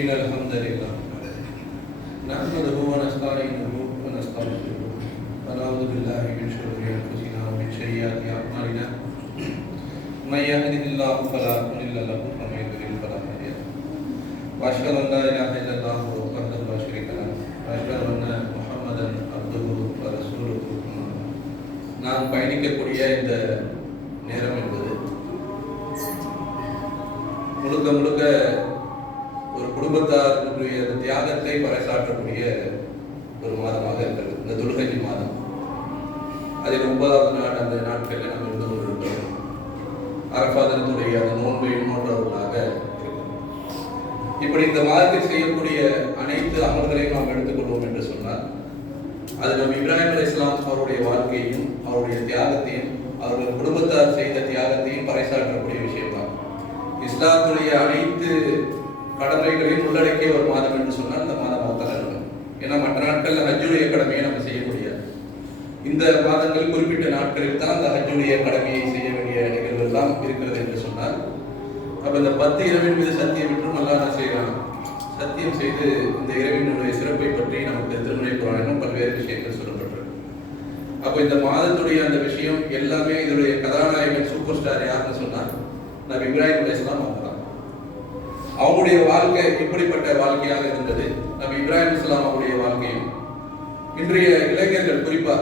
إن الحمد لله نحمده ونستعينه ونستغفره ونعوذ بالله من شرور أنفسنا ومن سيئات أعمالنا من يهده الله فلا مضل له ومن يضلل فلا هادي له وأشهد أن لا إله إلا الله وحده لا شريك له وأشهد أن محمدا عبده ورسوله நாம் பயணிக்கக்கூடிய இந்த நேரம் என்பது முழுக்க முழுக்க ஒரு குடும்பத்தாருடைய தியாகத்தை பறைசாற்றக்கூடிய ஒரு மாதமாக இருக்கிறது. இந்த துல்ஹஜ் மாதம் அதில் 9வது நாள் அந்த நாட்களில் நம்ம இருந்து கொண்டிருக்கிறோம். அரஃபா தினத்துடைய அந்த நோன்பை நோற்றவர்களாக இருக்கிறோம். இப்படி இந்த மாதத்தில் செய்யக்கூடிய அனைத்து அமல்களையும் நாம் எடுத்துக்கொள்வோம் என்று சொன்னால் அது நம்ம இப்ராஹிம் அலைஹிஸ்ஸலாம் அவருடைய வாழ்க்கையையும் அவருடைய தியாகத்தையும் அவருடைய குடும்பத்தார் செய்த தியாகத்தையும் பறைசாற்றக்கூடிய விஷயம்தான். இஸ்லாத்துடைய அனைத்து கடமைகளையும் உள்ளடக்கிய ஒரு மாதம் என்று சொன்னால் இந்த மாதம் அவத்தலாம். ஏன்னா மற்ற நாட்களில் ஹஜ்ஜுடைய கடமையை நம்ம செய்ய முடியாது. இந்த மாதங்கள் குறிப்பிட்ட நாட்களில் தான் அந்த ஹஜ்ஜுடைய கடமையை செய்ய வேண்டிய நிகழ்வு எல்லாம் இருக்கிறது என்று சொன்னால் அப்ப இந்த 10 இரவின் மீது சத்தியம் என்றும் அல்லாஹ் என்ன செய்யலாம், சத்தியம் செய்து இந்த இரவினுடைய சிறப்பை பற்றி நமக்கு திருமறை குர்ஆனிலும் பல்வேறு விஷயங்கள் சொல்லப்பட்டிருக்கு. அப்போ இந்த மாதத்துடைய அந்த விஷயம் எல்லாமே இதனுடைய கதாநாயகன் சூப்பர் ஸ்டார் யாருன்னு சொன்னால் நபி இப்ராஹிம் அலைஹிஸ்ஸலாம் அவங்களுடைய வாழ்க்கை எப்படிப்பட்ட வாழ்க்கையாக இருந்தது. நபி இப்ராஹிம் அலைஹிஸ்ஸலாம் அவருடைய வாழ்க்கையும் இன்றைய இளைஞர்கள் குறிப்பா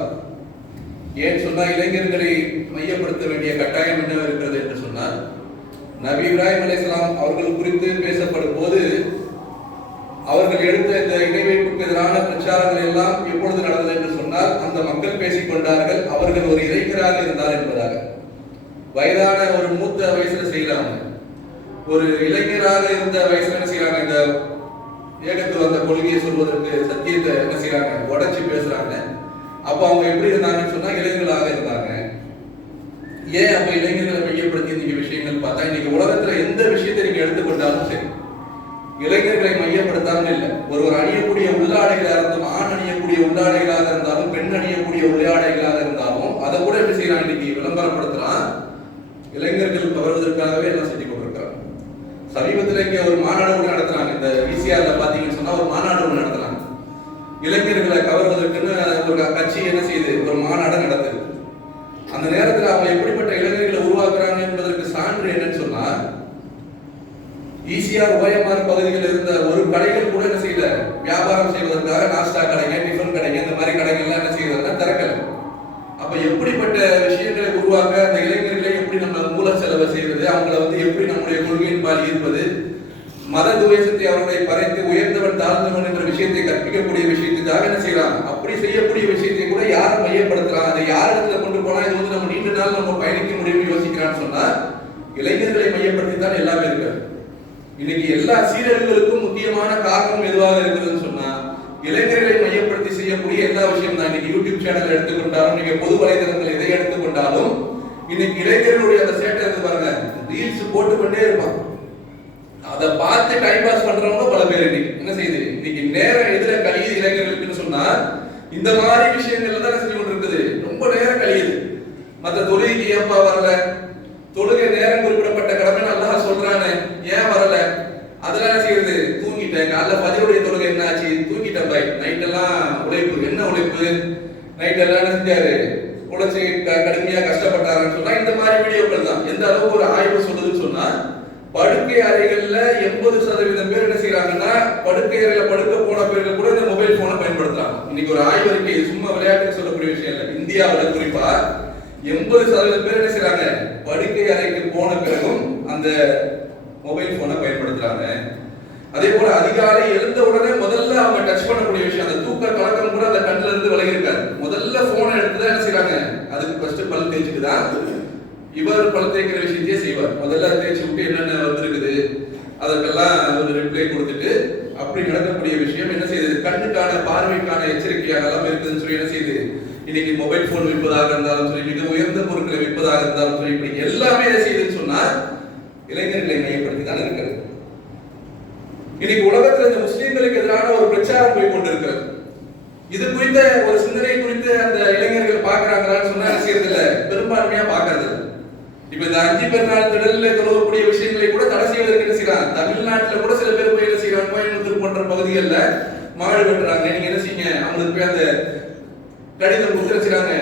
ஏன் சொன்னால் இளைஞர்களை மையப்படுத்த வேண்டிய கட்டாயம் என்ன இருக்கிறது என்று சொன்னால் நபி இப்ராஹிம் அலைஹிஸ்ஸலாம் அவர்கள் குறித்து பேசப்படும் போது அவர்கள் எடுத்த இந்த இணைவைப்புக்கு எதிரான பிரச்சாரங்கள் எல்லாம் எப்பொழுது நடந்தது என்று சொன்னால் அந்த மக்கள் பேசிக் கொண்டார்கள் அவர்கள் ஒரு இளைஞராக இருந்தார் என்பதாக. வயதான ஒரு மூத்த வயசுல செய்யறாங்க, ஒரு இளைஞராக இருந்த வயசுல என்ன செய்யறாங்க, இந்த ஏகத்துவ அந்த கொள்கையை சொல்வதற்கு சத்தியத்தை என்ன செய்யறாங்க, உடைச்சு பேசுறாங்க. அப்ப அவங்க எப்படி இருந்தாங்கன்னு சொன்னா இளைஞர்களாக இருந்தாங்க. ஏன் அப்ப இளைஞர்களை மையப்படுத்தி இன்னைக்கு விஷயங்கள் பார்த்தா இன்னைக்கு உலகத்துல எந்த விஷயத்தை நீங்க எடுத்துக்கொண்டாலும் சரி இளைஞர்களை மையப்படுத்தாமல் இல்லை. ஒருவர் அணியக்கூடிய உள்ளாடைகளாக இருந்தாலும், ஆண் அணியக்கூடிய உள்ளாடைகளாக இருந்தாலும், பெண் அணியக்கூடிய உள்ளாடைகளாக இருந்தாலும் அதை கூட எப்படி செய்யறாங்க, இன்னைக்கு விளம்பரப்படுத்தலாம். இளைஞர்கள் கவர்வதற்காகவே எல்லாம் செஞ்சு கொண்டிருக்கிறாங்க. சமீபத்தில் இங்க ஒரு மாநாடு கூட நடத்துறாங்க. இந்த விசிஆர்ல பாத்தீங்கன்னு சொன்னா ஒரு மாநாடு கூட நடத்துறாங்க. இளைஞர்களை கவர்வதற்குன்னு ஒரு கட்சி என்ன செய்யுது, ஒரு மாநாடு நடத்துது. அந்த நேரத்தில் அவங்க எப்படிப்பட்ட இளைஞர்களை உருவாக்குறாங்க என்பதற்கு சான்று என்னன்னு சொன்னா ஈசிஆர் ஓஎம்ஆர் பகுதியில் இருந்த ஒரு கடைகள் கூட என்ன செய்யல, வியாபாரம் செய்வதற்காக நாஸ்டா கடைங்க, டிஃபன் கடைங்க, இந்த மாதிரி கடைகள்லாம் என்ன செய்யறதுன்னா திறக்கல. அப்ப எப்படிப்பட்ட விஷயங்களை உருவாக்க அந்த இளைஞர்களை எப்படி நம்ம மூல செலவு செய்வது, அவங்களை எப்படி நம்முடைய கொள்கையின் பால் ஈர்ப்பது, மத துவேஷத்தை அவர்களை பறைத்து உயர்ந்தவன் தாழ்ந்தவன் என்ற விஷயத்தை கற்பிக்கக்கூடிய விஷயத்துக்காக என்ன செய்யலாம், அப்படி செய்யக்கூடிய விஷயத்தை கூட யார் மையப்படுத்தலாம், அதை யார் இடத்துல கொண்டு போனா இது நம்ம நீண்ட நாள் நம்ம பயணிக்க முடியும்னு யோசிக்கிறான்னு சொன்னா இளைஞர்களை மையப்படுத்தி தான் எல்லாமே இருக்கு. இன்னைக்கு எல்லா சீரழிவுகளுக்கும் முக்கியமான காரணம் எதுவாக இருக்கிறதுன்னு சொன்னா இளைஞர்களை மையப்படுத்தி செய்யக்கூடிய எல்லா விஷயம் தான். இன்னைக்கு யூடியூப் சேனல் எடுத்துக்கொண்டாலும், நீங்க பொது வலைதளங்கள் எதை எடுத்துக்கொண்டாலும் இன்னைக்கு இளைஞர்களுடைய அந்த சேட்டை இருக்கு பாருங்க, ரீல்ஸ் போட்டு கொண்டே இருப்பான். அதை பார்த்து டைம் பாஸ் பண்றவங்க பல பேர் இன்னைக்கு என்ன செய்யுது, இன்னைக்கு நேரம் எதிர கழியுது இளைஞர்களுக்குன்னு சொன்னா இந்த மாதிரி விஷயங்கள்ல தான் செஞ்சு கொண்டு இருக்குது. ரொம்ப நேரம் கழியுது. மற்ற தொழுகைக்கு ஏன்பா வரல, தொழுகை நேரம் குறிப்பிடப்பட்ட கடமை அல்லாஹ் சொல்றானே ஏன் வரல, அதெல்லாம் என்ன செய்யறது, தூங்கிட்டேன், காலைல ஃபஜ்ருடைய தொழுகை என்ன ஆச்சு, தூங்கிட்டேன் பாய், நைட் எல்லாம் உழைப்பு, என்ன உழைப்பு, நைட் எல்லாம் என்ன செஞ்சாரு, உழைச்சி கடுமையா கஷ்டப்பட்டாருன்னு சொன்னா இந்த மாதிரி வீடியோக்கள் தான். எந்த அளவுக்கு ஒரு ஆய்வு சொல்லுதுன்னு சொன்னா படுக்கை அறைகள்ல 80% பேர் என்ன செய்யறாங்கன்னா படுக்கை அறையில படுக்க போன பேர்கள் கூட இந்த மொபைல் போனை பயன்படுத்துறாங்க. இன்னைக்கு ஒரு ஆய்வு அறிக்கை, சும்மா விளையாட்டுக்கு சொல்லக்கூடிய விஷயம் இல்லை, இந்தியாவில் குறிப்பா 80% பேர் என்ன செய்யறாங்க, படுக்கை அறைக்கு போன பிறகும் அந்த மொபைல் போனை பயன்படுத்துறாங்க. அதே போல அதிகாலை எழுந்த உடனே முதல்ல அவங்க டச் பண்ணக்கூடிய விஷயம், அந்த தூக்க கலக்கம் கூட அந்த கண்ணுல இருந்து விலகி இருக்காது. முதல்ல போனை எடுத்துதான் என்ன செய்யறாங்க, அதுக்கு ஃபர்ஸ்ட் பல் தேய்ச்சிட்டுதான் இவர் பல் தேய்க்கிற விஷயத்தையே செய்வார். முதல்ல தேய்ச்சி விட்டு என்னென்ன வந்திருக்குது அதற்கெல்லாம் ஒரு ரிப்ளை கொடுத்துட்டு அப்படி நடக்கக்கூடிய விஷயம் என்ன செய்யுது, கண்ணுக்கான பார்வைக்கான எச்சரிக்கையாக எல்லாம் இருக்குதுன்னு சொல்லி என்ன செய்யுது, இன்னைக்கு மொபைல் போன் விற்பதாக இருந்தாலும் சரி, மிக உயர்ந்த பொருட்களை விற்பதாக இருந்தாலும் சரி, இப்படி எல்லாமே என்ன செய்யுதுன்னு சொன்னா இளைஞர்களை மையப்படுத்தி தான் இருக்கிறது. இன்னைக்கு உலகத்தில் இந்த முஸ்லிம்களுக்கு எதிரான ஒரு பிரச்சாரம் போய் கொண்டிருக்கிறது. இது குறித்த ஒரு சிந்தனை குறித்து அந்த இளைஞர்கள் பார்க்கிறாங்களான்னு சொன்னா செய்யறது இல்லை, பெரும்பான்மையா பார்க்கறது இல்லை. இப்ப இந்த 5 பெருநாள் திடல்ல தொழக்கூடிய விஷயங்களை கூட தடை செய்வதற்கு என்ன செய்யறாங்க? தமிழ்நாட்டுல கூட சில பேர் போய் என்ன செய்யறாங்க, கோயம்புத்தூர் போன்ற பகுதிகளில் மாடு வெட்டுறாங்க. நீங்க என்ன செய்யுங்க, அவங்களுக்கு போய் அந்த கடிதம் கொடுத்து செய்யறாங்க,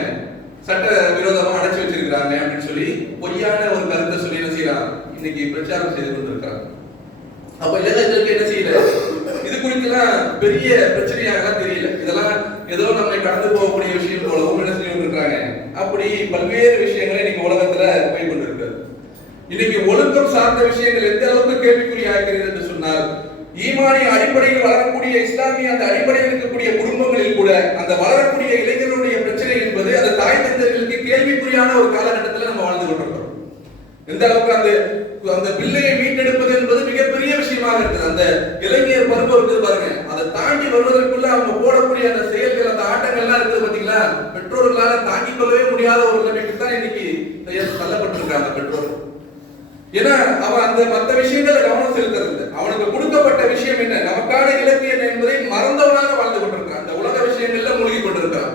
சட்ட விரோதமா அடைச்சு வச்சிருக்கிறாங்க அப்படின்னு சொல்லி பொய்யான ஒரு கருத்தை சொல்லி என்ன செய்யறாங்க, இன்னைக்கு பிரச்சாரம் செய்து கொண்டிருக்காங்க. அப்ப இதற்கு என்ன செய்யல, இது குறித்துலாம் பெரிய பிரச்சனையாகலாம் தெரியல. இதெல்லாம் ஏதோ நம்ம கடந்து போகக்கூடிய விஷயம் போலவும் என்ன செய்ய கொண்டிருக்காங்க. அப்படி பல்வேறு விஷயங்களை இன்னைக்கு உலகத்துல போய் கொண்டிருக்கிறது. இன்னைக்கு ஒழுக்கம் சார்ந்த விஷயங்கள் எந்த அளவுக்கு கேள்விக்குறியாகிறது என்று சொன்னால், ஈமானிய அடிப்படையில் வளரக்கூடிய இஸ்லாமிய அந்த அடிப்படையில் இருக்கக்கூடிய குடும்பங்களில் கூட அந்த வளரக்கூடிய இளைஞர்களுடைய பிரச்சனை என்பது அந்த தாய் தந்தைகளுக்கு கேள்விக்குறியான ஒரு காலகட்டத்தில் நம்ம வாழ்ந்து கொண்டிருக்கிறோம். எந்த அளவுக்கு அந்த பிள்ளையை மீட்டெடுப்பது என்பது மிகப்பெரிய விஷயமாக இருக்குது. அந்த இளைஞர் பருவம் இருக்குது பாருங்க, அதை தாண்டி வருவதற்குள்ள அவங்க போடக்கூடிய அந்த செயல்கள், அந்த ஆட்டங்கள்லாம் இருக்குது பாத்தீங்களா, பெற்றோர்களால தாங்கிக் கொள்ளவே முடியாத ஒரு நிலைமைக்கு தான் இன்னைக்கு தள்ளப்பட்டிருக்காங்க பெற்றோர்கள். ஏன்னா அவன் அந்த மற்ற விஷயங்களை கவனம் செலுத்துறது இல்லை. அவனுக்கு கொடுக்கப்பட்ட விஷயம் என்ன, நமக்கான இலக்கு என்ன என்பதை மறந்தவனாக வாழ்ந்து கொண்டிருக்கிறான். அந்த உலக விஷயங்கள்ல மூழ்கி கொண்டிருக்கிறான்.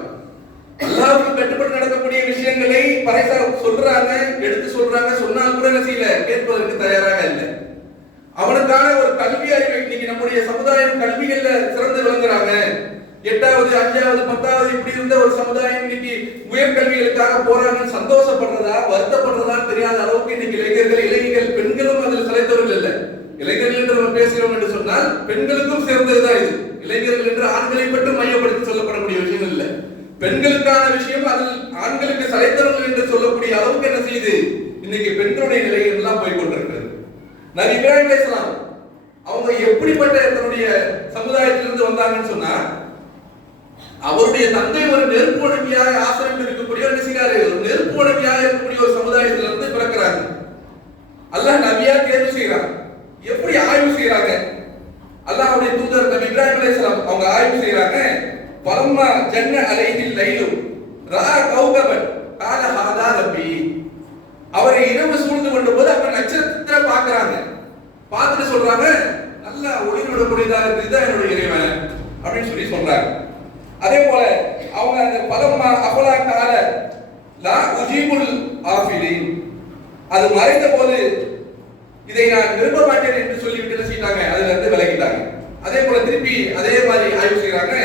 அல்லாஹ்வுக்கு கட்டுப்பட்டு நடக்கக்கூடிய விஷயங்களை பறைசா சொல்றாங்க, எடுத்து சொல்றாங்க, சொன்னால் கூட என்ன செய்யல, கேட்பதற்கு தயாராக இல்லை. அவனுக்கான ஒரு கல்வி அறிவை இன்னைக்கு நம்முடைய சமுதாயம் கல்விகள்ல சிறந்து விளங்குறாங்க. 8வது 5வது 10வது இப்படி இருந்த ஒரு சமுதாயம் இன்னைக்கு உயர்கல்விகளுக்காக போறாங்கன்னு சந்தோஷப்படுறதா வருத்தப்படுறதான்னு தெரியாத அளவுக்கு இன்னைக்கு இளைஞர்கள் பெண்களும் அதில் சிலைத்தவர்கள் இல்லை. இளைஞர்கள் என்று நம்ம பேசுகிறோம் என்று சொன்னால் பெண்களுக்கும் சேர்ந்ததுதான் இது. இளைஞர்கள் என்று ஆண்களை மட்டும் மையப்படுத்தி சொல்லப்படக்கூடிய விஷயங்கள் இல்லை. பெண்களுக்கான விஷயம் அதில் ஆண்களுக்கு சலைத்தவர்கள் என்று சொல்லக்கூடிய அளவுக்கு என்ன செய்யுது, இன்னைக்கு பெண்களுடைய நிலைகள் எல்லாம் போய் கொண்டிருக்கிறது. நபி இப்ராஹிம் அலைஹிஸ்ஸலாம் அவங்க எப்படிப்பட்ட தன்னுடைய சமுதாயத்திலிருந்து வந்தாங்கன்னு சொன்னா, அவருடைய தந்தை ஒரு நெருப்பு உடம்பியாக ஆசிரியர் இருக்கக்கூடிய என்ன செய்யறாரு, ஒரு நெருப்பு உடம்பியாக இருக்கக்கூடிய ஒரு சமுதாயத்திலிருந்து பிறக்கிறாங்க. அல்லாஹ் நபியா தேர்வு செய்யறாங்க. எப்படி ஆய்வு செய்யறாங்க, அல்லாஹ்வுடைய தூதர் நபி இப்ராஹிம் அலைஹிஸ்ஸலாம் அவங்க ஆய்வு செய்யறாங்க. பலம்மா ஜன்ன அலைஹில் லைலு ரா கௌகபன் கால ஹாதா ரப்பி. அவரை இரவு சூழ்ந்து கொண்ட போது அவங்க நட்சத்திரத்தை பார்க்கறாங்க. பார்த்துட்டு சொல்றாங்க, நல்ல ஒளியோட கூடியதாக இருக்கு, இதுதான் என்னுடைய இறைவன் அப்படின்னு சொல்லி சொல்றாங்க. அதே போல அவங்க அந்த பலம்மா அபலா கால லா உஜீபுல் ஆஃபிலின், அது மறைந்த போது இதை நான் விரும்ப மாட்டேன் என்று சொல்லிவிட்டு என்ன செய்தாங்க, அதுல இருந்து விலகிட்டாங்க. அதே போல திருப்பி அதே மாதிரி ஆய்வு செய்யறாங்க.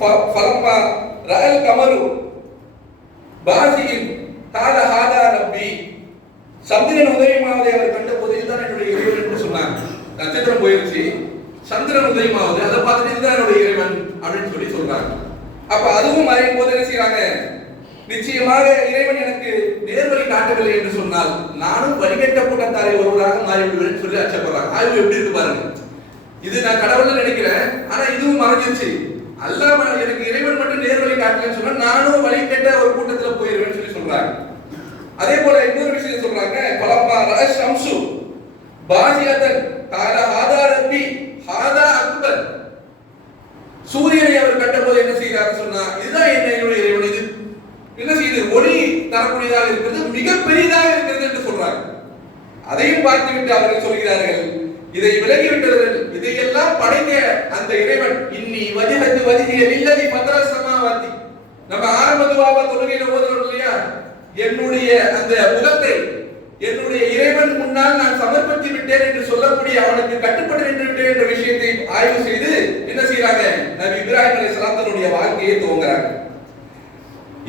ஃபலம்மா ரஅல் கமரு பாசியின் கால ஹாதா ரப்பி, சந்திரன் உதயமாவதை அவர் கண்ட போது இதுதான் என்னுடைய இறைவன் என்று சொன்னாங்க. நட்சத்திரம் போயிருச்சு, சந்திரன் உதயமாவது, அதை பார்த்துட்டு இதுதான் என்னுடைய இறைவன் அப்படின்னு சொல்லி சொல்றாங்க. அப்ப அதுவும் மறையும் போது என்ன செய்யறாங்க, நிச்சயமாக இறைவன் எனக்கு நேர்வழி காட்டவில்லை என்று சொன்னால் நானும் வழிகட்ட கூட்டத்தாரை ஒருவராக மாறிவிடுவேன் சொல்லி அச்சப்படுறாங்க. ஆய்வு எப்படி இருக்கு பாருங்க. இது நான் கடவுள்னு நினைக்கிறேன், ஆனா இதுவும் மறைஞ்சிருச்சு. அல்லாஹ் எனக்கு இறைவன் மட்டும் நேர்வழி காட்டலன்னு சொன்னா நானும் வழிகட்ட ஒரு கூட்டத்துல போயிருவேன்னு சொல்லி சொல்றாங்க. அதே போல இன்னொரு விஷயம் சொல்றாங்க, பலம்மா ரஅஷ் ஷம்சு பாசியதன் கால ஹாதா ரப்பி ஹாதா அக்பர். சூரியனை அவர் கண்டபோது என்ன செய்யறாரு சொன்னா, இதுதான் என்னுடைய இறைவன், இது என்ன செய்யுது, ஒளி தரக்கூடியதாக இருக்கிறது, மிக பெரிதாக இருக்கிறது என்று சொல்றாங்க. அதையும் பார்த்துவிட்டு அவர்கள் சொல்கிறார்கள், இதை விலகிவிட்டவர்கள், இதையெல்லாம் படைக்க அந்த இறைவன் இன்னி வஜஹத்து வஜ்ஹிய லில்லதி ஃபதர ஸமாவாதி. நம்ம ஆரம்பத்துவாக தொழுகையில ஓதுறோம் இல்லையா, என்னுடைய அந்த முகத்தை என்னுடைய இறைவன் முன்னால் நான் சமர்ப்பித்து விட்டேன் என்று சொல்லக்கூடிய, அவனுக்கு கட்டுப்பட்டு நின்று விட்டேன் என்ற விஷயத்தை ஆய்வு செய்து என்ன செய்யறாங்க, நபி இப்ராஹிம் அலைஹிஸ்ஸலாம் தன்னுடைய வாழ்க்கையை துவங்குறாங்க.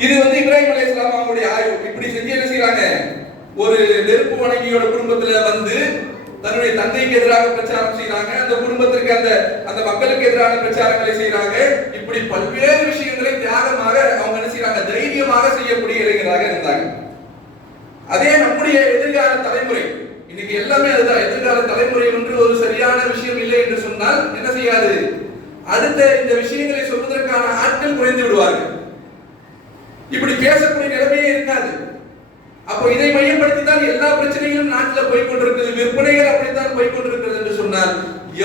இது இப்ராஹிம் அலைஹிஸ்ஸலாம் அவங்களுடைய ஆய்வு. இப்படி செஞ்சு என்ன செய்யறாங்க, ஒரு நெருப்பு வணங்கியோட குடும்பத்துல வந்து தன்னுடைய தந்தைக்கு எதிராக பிரச்சாரம் செய்யறாங்க, அந்த குடும்பத்திற்கு அந்த மக்களுக்கு எதிரான பிரச்சாரங்களை செய்யறாங்க. இப்படி பல்வேறு விஷயங்களை தியாகமாக அவங்க என்ன செய்யறாங்க, தைரியமாக செய்யக்கூடிய இளைஞராக இருந்தாங்க. அதே நம்முடைய எதிர்கால தலைமுறை இன்னைக்கு எல்லாமே அதுதான். எதிர்கால தலைமுறை ஒன்று ஒரு சரியான விஷயம் இல்லை என்று சொன்னால் என்ன செய்யாது, அடுத்த இந்த விஷயங்களை சொல்வதற்கான ஆட்கள் குறைந்து விடுவார்கள். இப்படி பேசக்கூடிய நிலைமையே இருக்காது. அப்போ இதை மையப்படுத்தி தான் எல்லா பிரச்சனைகளும் நாட்டில் போய்கொண்டிருக்கிறது, விற்பனைகள் அப்படித்தான் போய்கொண்டிருக்கிறது என்று சொன்னால்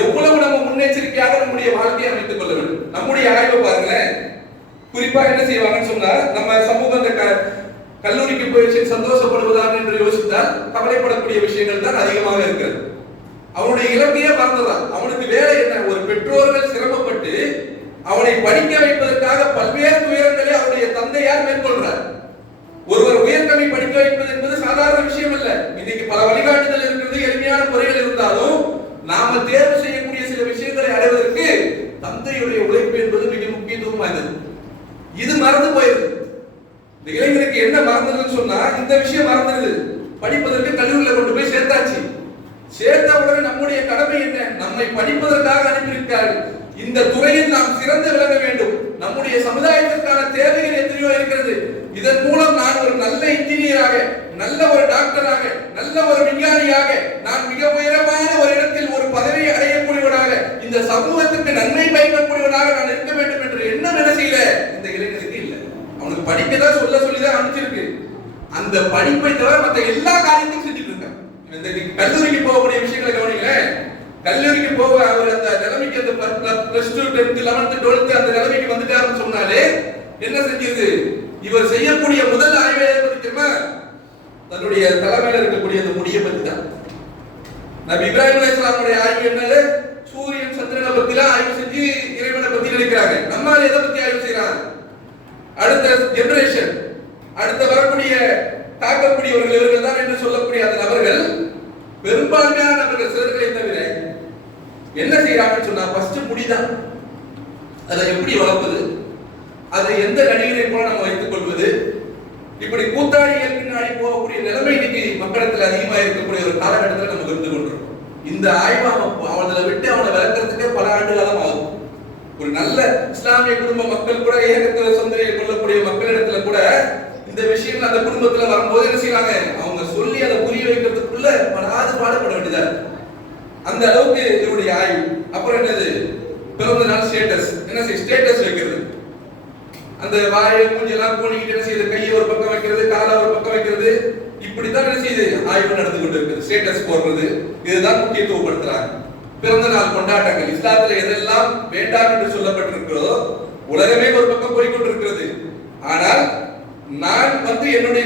எவ்வளவு நம்ம முன்னெச்சரிக்கையாக நம்முடைய வாழ்க்கையை அமைத்துக் கொள்ள வேண்டும். நம்முடைய ஆய்வை பாருங்களேன். குறிப்பா என்ன செய்வாங்கன்னு சொன்னா, நம்ம சமூகம் அந்த கல்லூரிக்கு போயிடுச்சு சந்தோஷப்படுவதாக என்று யோசித்தால் கவலைப்படக்கூடிய விஷயங்கள் தான் அதிகமாக இருக்கிறது. அவனுடைய இலக்கையே மறந்துதான். அவனுக்கு வேலை என்ன, ஒரு பெற்றோர்கள் சிரமப்பட்டு அவனை படிக்க வைப்பதற்காக பல்வேறு துயரங்களை அவருடைய தந்தையார் மேற்கொள்றார். ஒருவர் உயர்கல்வி படிக்க வைப்பது என்பது சாதாரண தந்தையுடைய உழைப்பு என்பது மிக முக்கியத்துவம் வாய்ந்தது. இது மறந்து போயிருது. இந்த இளைஞருக்கு என்ன மறந்துதுன்னு சொன்னா இந்த விஷயம் மறந்துடுது. படிப்பதற்கு கல்லூரியில் கொண்டு போய் சேர்த்தாச்சு. சேர்த்த உடனே நம்முடைய கடமை என்ன? நம்மை படிப்பதற்காக அனுப்பியிருக்கிறார்கள். இந்த துறையில் நாம் சிறந்து விளங்க வேண்டும். நம்முடைய சமுதாயத்திற்கான தேவைகள் எத்தனையோ இருக்கிறது. இதன் மூலம் நான் ஒரு நல்ல இன்ஜினியராக, நல்ல ஒரு டாக்டராக, நல்ல ஒரு விஞ்ஞானியாக, நான் மிக உயரமான ஒரு இடத்தில் ஒரு பதவியை அடையக்கூடியவனாக, இந்த சமூகத்துக்கு நன்மை பயக்கக்கூடியவனாக நான் இருக்க வேண்டும் என்ற எண்ணம் என்ன செய்யல இந்த இளைஞருக்கு இல்லை. அவனுக்கு படிக்கதான் சொல்லிதான் அனுப்பிச்சிருக்கு. அந்த படிப்பை தவிர மற்ற எல்லா காரியத்தையும் செஞ்சுட்டு இருக்கான். இந்த கல்லூரிக்கு போகக்கூடிய விஷயங்களை கவனிக்கல. கல்லூரிக்கு போக அவர் அந்த நிலைமைக்கு அந்த பிளஸ் 2 10th 11th 12th அந்த நிலைமைக்கு வந்துட்டாருன்னு சொன்னாலே என்ன செஞ்சது? இவர் செய்யக்கூடிய முதல் ஆய்வே பத்தி தெரியுமா? தன்னுடைய தலைமையில இருக்கக்கூடிய அந்த முடியை பத்தி தான். நபி இப்ராஹிம் அலைஹிஸ்ஸலாமுடைய ஆய்வு என்னது? சூரியன் சந்திரனை பத்தி ஆய்வு செஞ்சு இறைவனை பத்தி நினைக்கிறாங்க. நம்மால எதை பத்தி ஆய்வு செய்யறாங்க? அடுத்த ஜெனரேஷன், அடுத்த வரக்கூடிய தாக்கக்கூடியவர்கள் இவர்கள் தான் என்று சொல்லக்கூடிய அந்த நபர்கள், பெரும்பான்மையான நபர்கள் சிலர்களை தவிர என்ன செய்யறாங்கன்னு சொன்னா ஃபர்ஸ்ட் முடிதான். அதை எப்படி வளர்ப்பது, அதை எந்த நடிகரை போல நம்ம வைத்துக் கொள்வது, இப்படி கூத்தாடிகள் பின்னாடி போகக்கூடிய நிலைமை இன்னைக்கு மக்களிடத்தில் அதிகமாக இருக்கக்கூடிய ஒரு காலகட்டத்தில் நம்ம இருந்து கொண்டிருக்கோம். இந்த ஆய்வு அவனை விட்டு அவனை விளக்குறதுக்கே பல ஆண்டு காலம் ஆகும். ஒரு நல்ல இஸ்லாமிய குடும்ப மக்கள் கூட, ஏகத்துவ சொந்தரை கொள்ளக்கூடிய மக்களிடத்துல கூட இந்த விஷயங்கள் அந்த குடும்பத்துல வரும்போது என்ன செய்யறாங்க? அவங்க சொல்லி அதை புரிய வைக்கிறதுக்குள்ள படாது பாடுபட வேண்டியதா இருக்கு. அந்த அளவுக்கு இவருடைய ஆய்வு. அப்புறம் என்னது? பிறந்த நாள் ஸ்டேட்டஸ். என்ன செய்ய? ஸ்டேட்டஸ் வைக்கிறது. அந்த வாயை மூஞ்செல்லாம் கூணிக்கிட்டு என்ன செய்யுது? கையை ஒரு பக்கம் வைக்கிறது, காலை ஒரு பக்கம் வைக்கிறது. இப்படித்தான் என்ன செய்யுது? ஆய்வு நடந்து கொண்டு இருக்குது. ஸ்டேட்டஸ் போடுறது, இதுதான் முக்கியத்துவப்படுத்துறாங்க. பிறந்த நாள் கொண்டாட்டங்கள் இஸ்லாத்துல எதெல்லாம் வேண்டாம் என்று சொல்லப்பட்டிருக்கிறதோ உலகமே ஒரு பக்கம் போய்கொண்டிருக்கிறது. ஆனால் நான்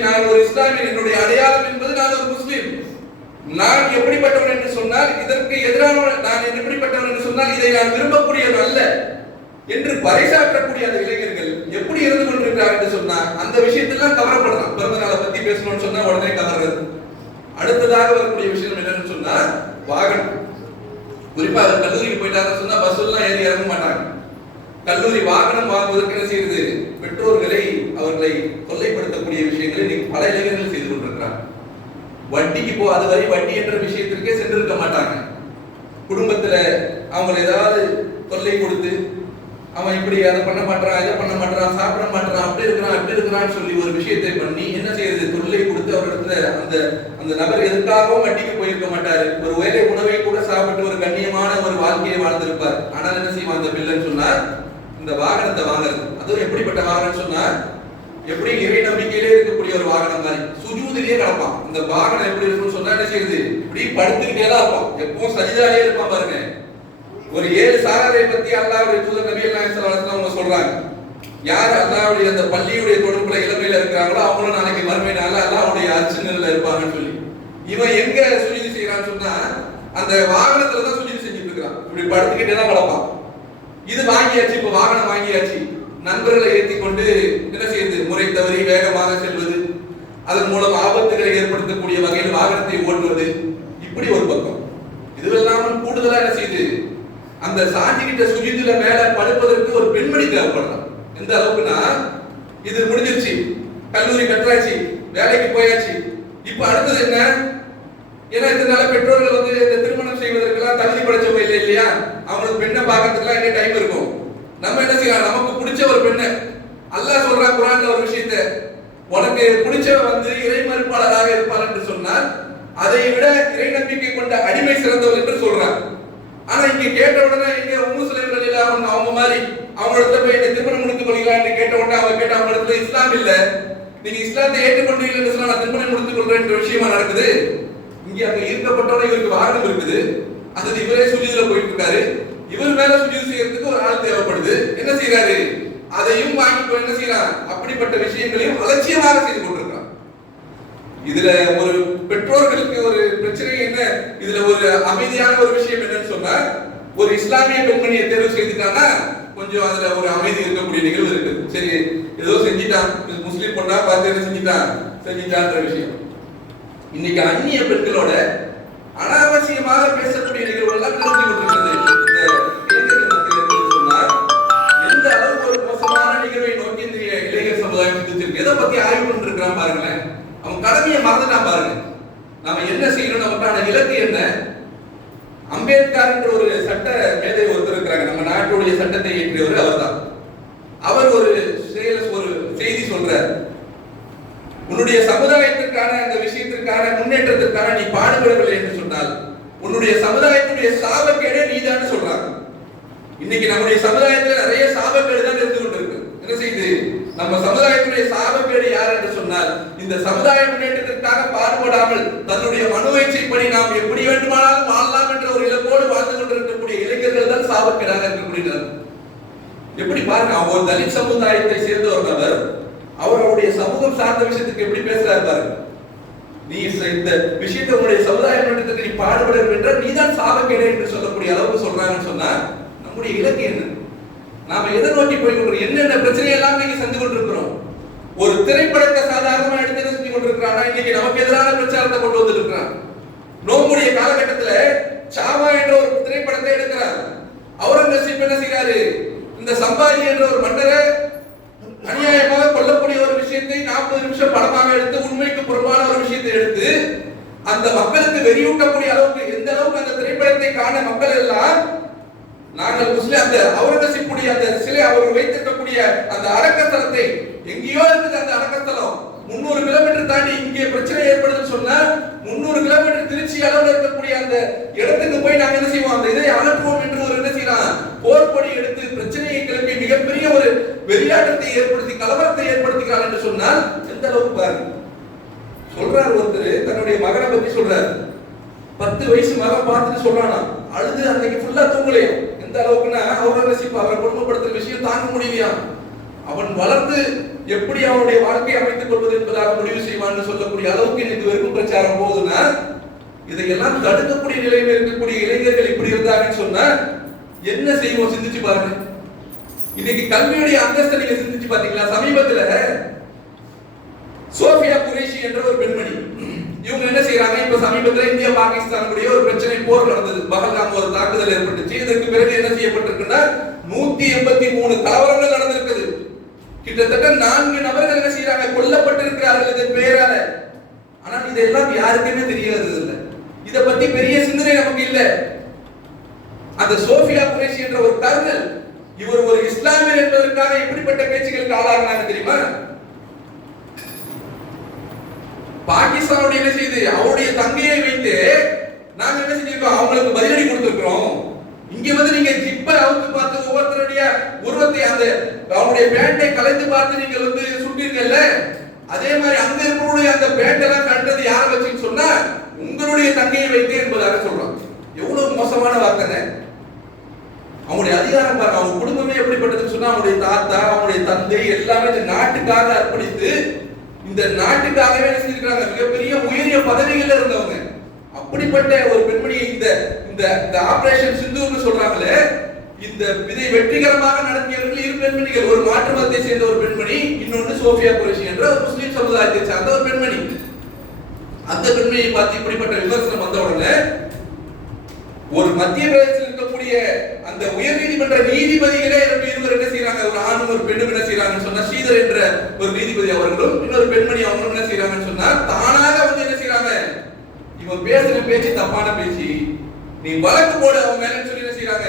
நான் ஒரு இஸ்லாமியன், என்னுடைய அடையாளம் என்பது நான் ஒரு முஸ்லிம். நான் எப்படிப்பட்டவன் என்று சொன்னால் இதற்கு எதிரானவன், நான் எப்படிப்பட்டவன் என்று சொன்னால் இதை நான் விரும்பக்கூடியவன் அல்ல என்று பறைசாற்றக்கூடிய அந்த இளைஞர்கள் எப்படி இருந்து கொண்டிருக்கிறார் என்று சொன்னா அந்த விஷயத்தெல்லாம் கவரப்படுறான். பிறந்த நாளை பத்தி பேசணும்னு சொன்னா உடனே கவர்றது. அடுத்ததாக வரக்கூடிய விஷயம் என்னன்னு சொன்னா வாகனம். குறிப்பா அவர் கல்லூரிக்கு போயிட்டாருன்னு சொன்னா பஸ் எல்லாம் ஏறி இறங்க மாட்டாங்க. கல்லூரி வாகனம் வாங்குவதற்கு என்ன செய்யுது? பெற்றோர்களை அவர்களை தொல்லைப்படுத்தக்கூடிய விஷயங்களை இன்னைக்கு பல இளைஞர்கள் செய்து கொண்டிருக்கிறாங்க. வட்டிக்கு அதுவரை வட்டி என்ற விஷயத்திற்கே சென்றிருக்க மாட்டாங்க. குடும்பத்துல அவங்க ஏதாவது தொல்லை கொடுத்து அவன் இப்படி அதை பண்ண மாட்டான், இதை பண்ண மாட்டான், சாப்பிட மாட்டான், அப்படி இருக்கிறான்னு சொல்லி ஒரு விஷயத்தை பண்ணி என்ன செய்யறது? தொல்லை கொடுத்து அவரிடத்துல அந்த நபர் எதுக்காகவும் வட்டிக்கு போயிருக்க மாட்டாரு. ஒரு வேலை உணவை கூட சாப்பிட்டு ஒரு கண்ணியமான ஒரு வாழ்க்கையை வாழ்ந்திருப்பார். ஆனால் என்ன செய்வான் அந்த பிள்ளைன்னு சொன்னா இந்த வாகனத்தை வாங்குறது. அதுவும் எப்படிப்பட்ட வாகனம் சொன்னா எப்படி இறை நம்பிக்கையிலே இருக்கக்கூடிய ஒரு வாகனம் மாதிரி சுஜூதிலேயே கிடப்பான். இந்த வாகனம் எப்படி இருக்குன்னு சொன்னா என்ன செய்யுது? இப்படி படுத்துக்கிட்டே தான் இருப்பான், எப்பவும் சஜிதாலே இருப்பான். பாருங்க, ஒரு 7 சாராரை பத்தி அல்லாஹ்வுடைய தூதர் நபி ஸல்லல்லாஹு அலைஹி வஸல்லம் சொல்றாங்க. யார் அல்லாஹ்வுடைய அந்த பள்ளியுடைய தொடர்புல இளமையில இருக்கிறாங்களோ அவங்களும் நாளைக்கு மறுமை நாள்ல அல்லாஹ்வுடைய அர்ச்சனையில இருப்பாங்கன்னு சொல்லி. இவன் எங்க சுஜூதி செய்யறான்னு சொன்னா அந்த வாகனத்துல தான் சுஜூதி செஞ்சுட்டு இருக்கான். இப்படி படுத்துக்கிட்டே தான் கிடப்பான். இது வாங்கியாச்சு, இப்ப வாகனம் வாங்கியாச்சு. நண்பர்களை ஏற்றி கொண்டு என்ன செய்யுது? முறை தவறி வேகமாக செல்வது, அதன் மூலம் ஆபத்துகளை ஏற்படுத்தக்கூடிய வகையில் வாகனத்தை ஓட்டுவது, இப்படி ஒரு பக்கம். இதுவெல்லாம் கூடுதலா என்ன செய்யுது? அந்த சாஞ்சிக்கிட்ட சுஜூதில மேல படுப்பதற்கு ஒரு பெண்மணி தேவைப்படுறான். எந்த அளவுக்குன்னா இது முடிஞ்சிருச்சு, கல்லூரி கட்டாச்சு, வேலைக்கு போயாச்சு. இப்ப அடுத்தது என்ன? ஏன்னா இதனால பெற்றோர்கள் இந்த திருமணம் செய்வதற்கெல்லாம் தகுதி படைச்சவங்க இல்லை இல்லையா? அவங்களுக்கு பெண்ணை பார்க்கறதுக்குலாம் என்ன டைம் இருக்கும்? நம்ம என்ன செய்யலாம்? நமக்கு பிடிச்ச ஒரு பெண்ணை, அல்லாஹ் சொல்றான் குர்ஆன்ல ஒரு விஷயத்தை, உனக்கு பிடிச்சவன் இறை மறுப்பாளராக இருப்பார் என்று சொன்னால் அதை விட இறை நம்பிக்கை கொண்ட அடிமை சிறந்தவர் என்று சொல்றான். ஆனா இங்க கேட்ட உடனே இங்க உம்மு சுலைம் ரலியல்லாஹு அன்ஹா அவங்க மாதிரி அவங்க இடத்துல போய் என்ன திருமணம் முடித்துக் கொள்கிறீங்களா என்று கேட்ட உடனே அவங்க கேட்ட அவங்க இடத்துல இஸ்லாம் இல்ல, நீங்க இஸ்லாத்தை ஏற்றுக்கொண்டீங்கன்னு சொன்னா நான் திருமணம் முடித்துக் கொள்றேன் என்ற விஷயமா நடக்குது. இங்க அங்க ஈர்க்கப்பட்டவரை இவருக்கு வாகனம் இருக்குது, அது இவரே சுஜூதுல போயிட்டு இருக்காரு. இவர் மேல சுஜூது செய்யறதுக்கு ஒரு ஆள் தேவைப்படுது. என்ன செய்யறாரு? அதையும் வாங்கிட்டு என்ன செய்யறான்? அப்படிப்பட்ட விஷயங்களையும் அலட்சியமாக செய்து கொண்டிருக்கிறான். இதுல ஒரு பெற்றோர்களுக்கு ஒரு பிரச்சனை என்ன? இதுல ஒரு அமைதியான ஒரு விஷயம் என்னன்னு சொன்னா, ஒரு இஸ்லாமிய பெண்மணியை தேர்வு செய்துட்டானா கொஞ்சம் அதுல ஒரு அமைதி இருக்கக்கூடிய நிகழ்வு இருக்கு. சரி, ஏதோ செஞ்சிட்டான், முஸ்லீம் பொண்ணா பார்த்து என்ன செஞ்சிட்டான்ற விஷயம். இன்னைக்கு அந்நிய பெண்களோட அனாவசியமாக பேசக்கூடிய நிகழ்வு எல்லாம் நடந்து கொண்டிருக்கிறது. இந்த இளைஞர்கள் மத்தியில் சொன்னா சட்டத்தை இயற்றியவர் அவர்தான். அவர் ஒரு செய்தி சொல்றார், உன்னுடைய சமுதாயத்திற்கான அந்த விஷயத்திற்கான முன்னேற்றத்திற்கான நீ பாடுபடவில்லை என்று சொன்னால் உன்னுடைய சமுதாயத்துடைய சாபக்கேடே நீதான் சொல்றாங்க. இன்னைக்கு நம்முடைய சமுதாயத்தில் நிறைய சாபக்கேடு தான் இருந்து கொண்டிருக்கு. என்ன செய்து நம்ம சமுதாயத்துடைய சாபக்கேடு யார் என்று சொன்னால் இந்த சமுதாய முன்னேற்றத்திற்காக பாடுபடாமல் தன்னுடைய மனோயிச்சைப்படி நாம் எப்படி வேண்டுமானாலும் வாழலாம் என்ற ஒரு இலக்கோடு வாழ்ந்து கொண்டிருக்கக்கூடிய இளைஞர்கள் தான் சாபக்கேடாக இருக்கக்கூடியனர். எப்படி பாருங்க, அவர் தலித் சமுதாயத்தை சேர்ந்த ஒரு நபர், அவருடைய சமூகம் சார்ந்த விஷயத்துக்கு எப்படி பேசுறாரு பாருங்க. நீ இந்த விஷயத்தை உங்களுடைய சமுதாய முன்னேற்றத்துக்கு நீ பாடுபட என்றால் நீதான் சாபக்கேடு என்று சொல்லக்கூடிய அளவுக்கு சொல்றாங்கன்னு சொன்னா நம்முடைய இலக்கு என்ன? நாம எதை நோக்கி போய் கொண்டிருக்கிறோம்? என்னென்ன பிரச்சனை எல்லாம் நீங்க செஞ்சு கொண்டிருக்கிறோம்? ஒரு திரைப்படத்தை சாதாரணமா எடுத்து செஞ்சு கொண்டிருக்கிறானா? இன்னைக்கு நமக்கு எதிரான பிரச்சாரத்தை கொண்டு வந்திருக்கிறான். நோம்புடைய காலகட்டத்துல சாவா என்ற ஒரு திரைப்படத்தை எடுக்கிறார். அவுரங்கசீப் என்ன செய்யறாரு? இந்த சம்பாஜி என்ற ஒரு மன்னரை அநியாயமாக கொல்லக்கூடிய ஒரு விஷயத்தை 40 நிமிஷம் படமாக எடுத்து உண்மைக்கு புறம்பான ஒரு விஷயத்தை எடுத்து அந்த மக்களுக்கு வெறியூட்டக்கூடிய அளவுக்கு, எந்த அளவுக்கு அந்த திரைப்படத்தை காண மக்கள் எல்லாம் நாங்கள் முஸ்லிம் அந்த அவுரங்கசீப்புடைய அந்த சிலை அவர் வைத்திருக்கக்கூடிய அந்த அடக்கஸ்தலத்தை எங்கேயோ இருக்குது அந்த அடக்கஸ்தலம் 300 கிலோமீட்டர் தாண்டி இங்கே பிரச்சனை ஏற்படுதுன்னு சொன்னா 300 கிலோமீட்டர் திருச்சி அளவில் இருக்கக்கூடிய அந்த இடத்துக்கு போய் நாங்க என்ன செய்வோம்? அந்த இதை அகற்றுவோம் என்று ஒரு என்ன செய்யலாம்? போர்க்கொடி எடுத்து பிரச்சனையை கிளப்பி மிகப்பெரிய ஒரு வெறியாட்டத்தை ஏற்படுத்தி கலவரத்தை ஏற்படுத்துகிறார் என்று சொன்னால் எந்த அளவுக்கு பாருங்க. சொல்றார் ஒருத்தர் தன்னுடைய மகனை பத்தி சொல்றாரு. 10 வயசு மகன் பார்த்துட்டு சொல்றானா, அழுது அன்னைக்கு ஃபுல்லா தூங்கலையா. எந்த அளவுக்குன்னா அவுரங்கசீப் அவரை கொடுமைப்படுத்துற விஷயம் தாங்க முடியலையா. அவன் வளர்ந்து எப்படி அவனுடைய வாழ்க்கையை அமைத்துக் கொள்வது என்பதாக முடிவு செய்வான்னு சொல்லக்கூடிய அளவுக்கு இன்னைக்கு வெறுப்பு பிரச்சாரம் போகுதுன்னா இதையெல்லாம் தடுக்கக்கூடிய நிலையில் இருக்கக்கூடிய இளைஞர்கள் இப்படி இருந்தாங்கன்னு சொன்னா என்ன செய்வோம்? சிந்திச்சு பாருங்க. இன்னைக்கு கல்வியுடைய அந்தஸ்தை நீங்க சிந்திச்சு பாத்தீங்களா? சமீபத்துல சோஃபியா குரேஷி என்ற ஒரு பெண்மணி, இவங்க என்ன செய்யறாங்க? இப்ப சமீபத்துல இந்தியா பாகிஸ்தான் கூடிய ஒரு பிரச்சனை, போர் நடந்தது. பஹல்காம் ஒரு தாக்குதல் ஏற்பட்டுச்சு. இதற்கு பிறகு என்ன செய்யப்பட்டிருக்குன்னா 183 கலவரங்கள் நடந்திருக்குது. கிட்டத்தட்ட 4 நபர்கள் என்ன செய்யறாங்க? கொல்லப்பட்டிருக்கிறார்கள் இதன் பெயரால. ஆனால் இதெல்லாம் யாருக்குமே தெரியாது. இல்ல இத பத்தி பெரிய சிந்தனை நமக்கு இல்ல. அந்த சோஃபியா குரேஷி என்ற ஒரு கர்னல், இவர் ஒரு இஸ்லாமியர் என்பதற்காக எப்படிப்பட்ட பேச்சுகளுக்கு ஆளாகிறாங்க தெரியுமா? பாகிஸ்தானுடைய என்ன செய்து அவருடைய தங்கையை வைத்து நாங்க என்ன செஞ்சிருக்கோம்? அவங்களுக்கு பதிலடி கொடுத்திருக்கிறோம். இங்க வந்து நீங்க ஜிப்பை அவுத்து பார்த்து ஒவ்வொருத்தருடைய உருவத்தை அந்த அவருடைய பேண்டை கலைந்து பார்த்து நீங்க வந்து சுட்டீங்கல்ல, அதே மாதிரி அங்க இருக்கக்கூடிய அந்த பேண்ட் எல்லாம் கண்டது யாரை வச்சுன்னு சொன்னா உங்களுடைய தங்கையை வைத்து என்பதாக சொல்றாங்க. எவ்வளவு மோசமான வார்த்தை. அவங்களுடைய அதிகாரம் பாருங்க, அவங்க குடும்பமே எப்படிப்பட்டதுன்னு சொன்னா அவங்களுடைய தாத்தா அவங்களுடைய தந்தை எல்லாமே இந்த நாட்டுக்காக அர்ப்பணித்து இந்த நாட்டுக்காகவே என்ன செஞ்சிருக்காங்க? மிகப்பெரிய உயரிய பதவிகள்ல இருந்தவங்க. அப்படிப்பட்ட ஒரு பெண்மணியை இந்த ஆபரேஷன் சிந்தூர்னு சொல்றாங்களே, இந்த இதை வெற்றிகரமாக நடத்தியவர்கள் 2 பெண்மணிகள். ஒரு மாற்று மதத்தை சேர்ந்த ஒரு பெண்மணி, இன்னொன்று சோஃபியா குரேஷி என்ற ஒரு முஸ்லிம் சமுதாயத்தை சார்ந்த ஒரு பெண்மணி. அந்த பெண்மணியை பார்த்து இப்படிப்பட்ட விமர்சனம் வந்த உடனே ஒரு மத்திய பிரதேசத்தில் இருக்கக்கூடிய அந்த உயர் நீதிமன்ற நீதிபதிகளே இருவர் என்ன செய்யறாங்க? ஒரு ஆணும் ஒரு பெண்ணும் என்ன செய்யறாங்கன்னு சொன்னா ஸ்ரீதர் என்ற ஒரு நீதிபதி அவர்களும் இன்னொரு பெண்மணி அவங்களும் என்ன செய்யறாங்கன்னு சொன்னா தானாக வந்து என்ன செய்யறாங்க? இவன் பேசுற பேச்சு தப்பான பேச்சு, நீ வழக்கு போட அவங்க மேல சொல்லி என்ன செய்யறாங்க?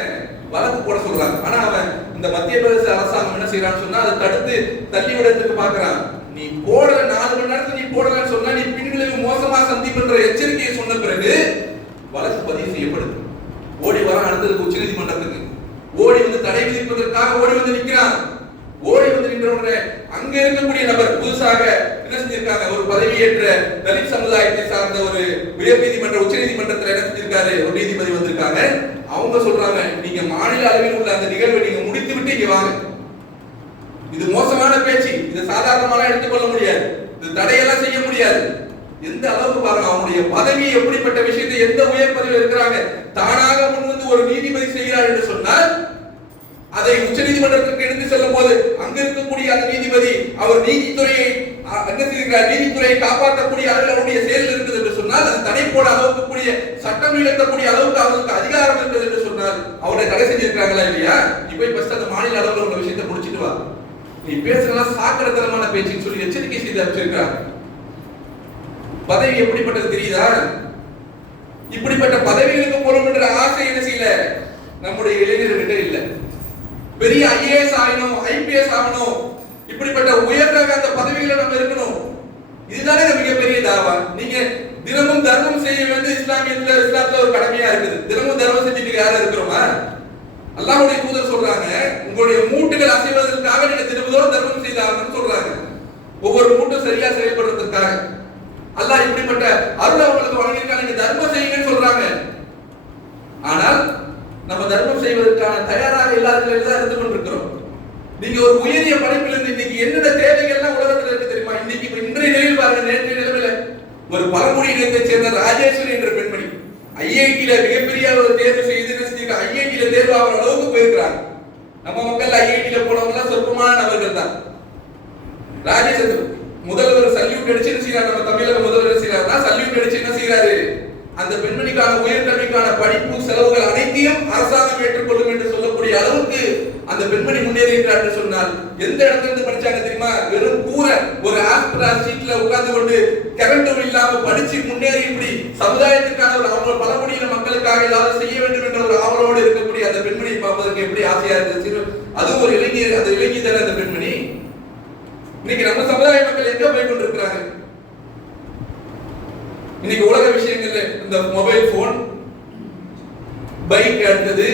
வழக்கு போட சொல்றாங்க. ஆனா அவன் இந்த மத்திய பிரதேச அரசாங்கம் என்ன செய்யறான்னு சொன்னா அதை தடுத்து தள்ளி விடத்துக்கு பாக்குறான். நீ போடல 4 மணி நேரத்துல நீ போடலன்னு சொன்னா நீ பின்விளைவு மோசமா சந்திப்புன்ற எச்சரிக்கையை சொன்ன பிறகு வழக்கு பதிவு செய்யப்படுது. ஓடி வர அடுத்ததுக்கு உச்ச நீதிமன்றத்துக்கு ஓடி வந்து தடை விதிப்பதற்காக ஓடி வந்து நிற்கிறான். ஓடி வந்து நின்றவுடனே அங்க இருக்கக்கூடிய நபர் புதுசாக என்ன செஞ்சிருக்காங்க? ஒரு பதவியேற்ற தலித் சமுதாயத்தை சார்ந்த ஒரு உயர் நீதிமன்ற உச்ச நீதிமன்றத்தில் என்ன செஞ்சிருக்காரு? ஒரு நீதிபதி வந்திருக்காங்க. அவங்க சொல்றாங்க, நீங்க மாநில அளவில் உள்ள அந்த நிகழ்வை நீங்க முடித்து விட்டு இங்க வாங்க. இது மோசமான பேச்சு, இதை சாதாரணமாக எடுத்துக்கொள்ள முடியாது, இது தடையெல்லாம் செய்ய முடியாது. எந்த அளவுக்கு பாருங்க அவங்களுடைய பதவி எப்படிப்பட்ட விஷயத்தை எந்த உயர் பதவியில் இருக்கிறாங்க. தானாக முன் வந்து ஒரு நீதிபதி செய்கிறார் என்று சொன்னால் அதை உச்ச நீதிமன்றத்திற்கு எடுத்து செல்லும் போது அங்க இருக்கக்கூடிய அந்த நீதிபதி அவர் நீதித்துறையை என்ன செய்கிறார்? நீதித்துறையை காப்பாற்றக்கூடிய அளவில் அவருடைய செயல் இருக்குது என்று சொன்னால் அது தடை போட அளவுக்கு கூடிய சட்டம் இழக்கக்கூடிய அளவுக்கு அவருக்கு அதிகாரம் இருக்குது என்று சொன்னால் அவரை தடை செஞ்சிருக்காங்களா இல்லையா? நீ போய் ஃபர்ஸ்ட் அந்த மாநில அளவில் உள்ள விஷயத்தை முடிச்சிட்டு வா, நீ பேசுறதெல்லாம் சாக்கடைத்தனமான பேச்சுன்னு சொல்லி எச்சரிக்கை செய்து அனுப்பிச்சிருக்கிறாங்க. பதவி எப்படிப்பட்டது தெரியுதா? இப்படிப்பட்ட பதவிகளுக்கு போறோம் என்ற ஆசை என்ன செய்யல நம்முடைய இளைஞர்கிட்ட இல்ல. பெரிய ஐஏஎஸ் ஆகணும், ஐபிஎஸ் ஆகணும், இப்படிப்பட்ட உயர்ந்த அந்த பதவிகளை நம்ம இருக்கணும். இதுதானே மிகப்பெரிய தாவா. நீங்க தினமும் தர்மம் செய்ய வேண்டிய இஸ்லாத்துல ஒரு கடமையா இருக்குது. தினமும் தர்மம் செஞ்சுட்டு யாரும் இருக்கிறோமா? அல்லாஹ்வுடைய தூதர் சொல்றாங்க, உங்களுடைய மூட்டுகள் அசைவதற்காக நீங்க தினமும் தர்மம் செய்தாங்கன்னு சொல்றாங்க. ஒவ்வொரு மூட்டும் சரியா செயல்படுறதுக்காக அல்லாஹ் இப்படிப்பட்ட அருள் அவங்களுக்கு வழங்கியிருக்காங்க. நீங்க தர்மம் செய்யுங்கன்னு சொல்றாங்க. ஆனால் நம்ம தர்மம் செய்வதற்கான தயாராக இல்லாத நிலையில தான் இருந்து கொண்டிருக்கிறோம். நீங்க ஒரு உயரிய படிப்பிலிருந்து இன்னைக்கு என்னென்ன தேவைகள்லாம் உலகத்தில் இருக்கு தெரியுமா? இன்னைக்கு இன்றைய நிலையில் பாருங்க, நேற்றைய நிலையில ஒரு பழங்குடி இனத்தை சேர்ந்த ராஜேஸ்வரி என்ற பெண்மணி ஐஐடியில மிகப்பெரிய ஒரு தேர்வு செய்து ஐஐடியில தேர்வு ஆகிற அளவுக்கு போயிருக்கிறாங்க. நம்ம மக்கள் ஐஐடியில போனவங்க சொற்பமான நபர்கள் தான். ராஜேஸ்வரி முதல்வர் சல்யூட் அடிச்சு என்ன செய்யறாரு? நம்ம தமிழக முதல்வர் செய்யறாருன்னா சல்யூட் அடிச்சு என்ன செய்யறாரு? அந்த பெண்மணிக்கான உயர்கல்விக்கான படிப்பு செலவுகள் அனைத்தையும் அரசாங்கம் ஏற்றுக்கொள்ளும் என்று சொல்லக்கூடிய அளவுக்கு அந்த பெண்மணி முன்னேறி இருக்கிறார் என்று சொன்னால் எந்த இடத்துல இருந்து படிச்சாங்க தெரியுமா? வெறும் கூரை ஒரு ஆஸ்பிரா சீட்ல உட்கார்ந்து கொண்டு கரண்டும் இல்லாம படிச்சு முன்னேறி இப்படி சமுதாயத்துக்கான ஒரு அவங்க பழங்குடியின மக்களுக்காக ஏதாவது செய்ய வேண்டும் என்ற ஒரு ஆவலோடு இருக்கக்கூடிய அந்த பெண்மணியை பார்ப்பதற்கு எப்படி ஆசையா இருந்துச்சு. அது ஒரு இளைஞர், அந்த இளைஞர் தானே அந்த பெண்மணி. இன்னைக்கு நம்ம சமுதாய மக்கள் எங்க போய் கொண்டிருக்கிறாங்க? இன்னைக்கு உலக விஷயங்கள்ல இந்த மொபைல் போன், பைக், அடுத்தது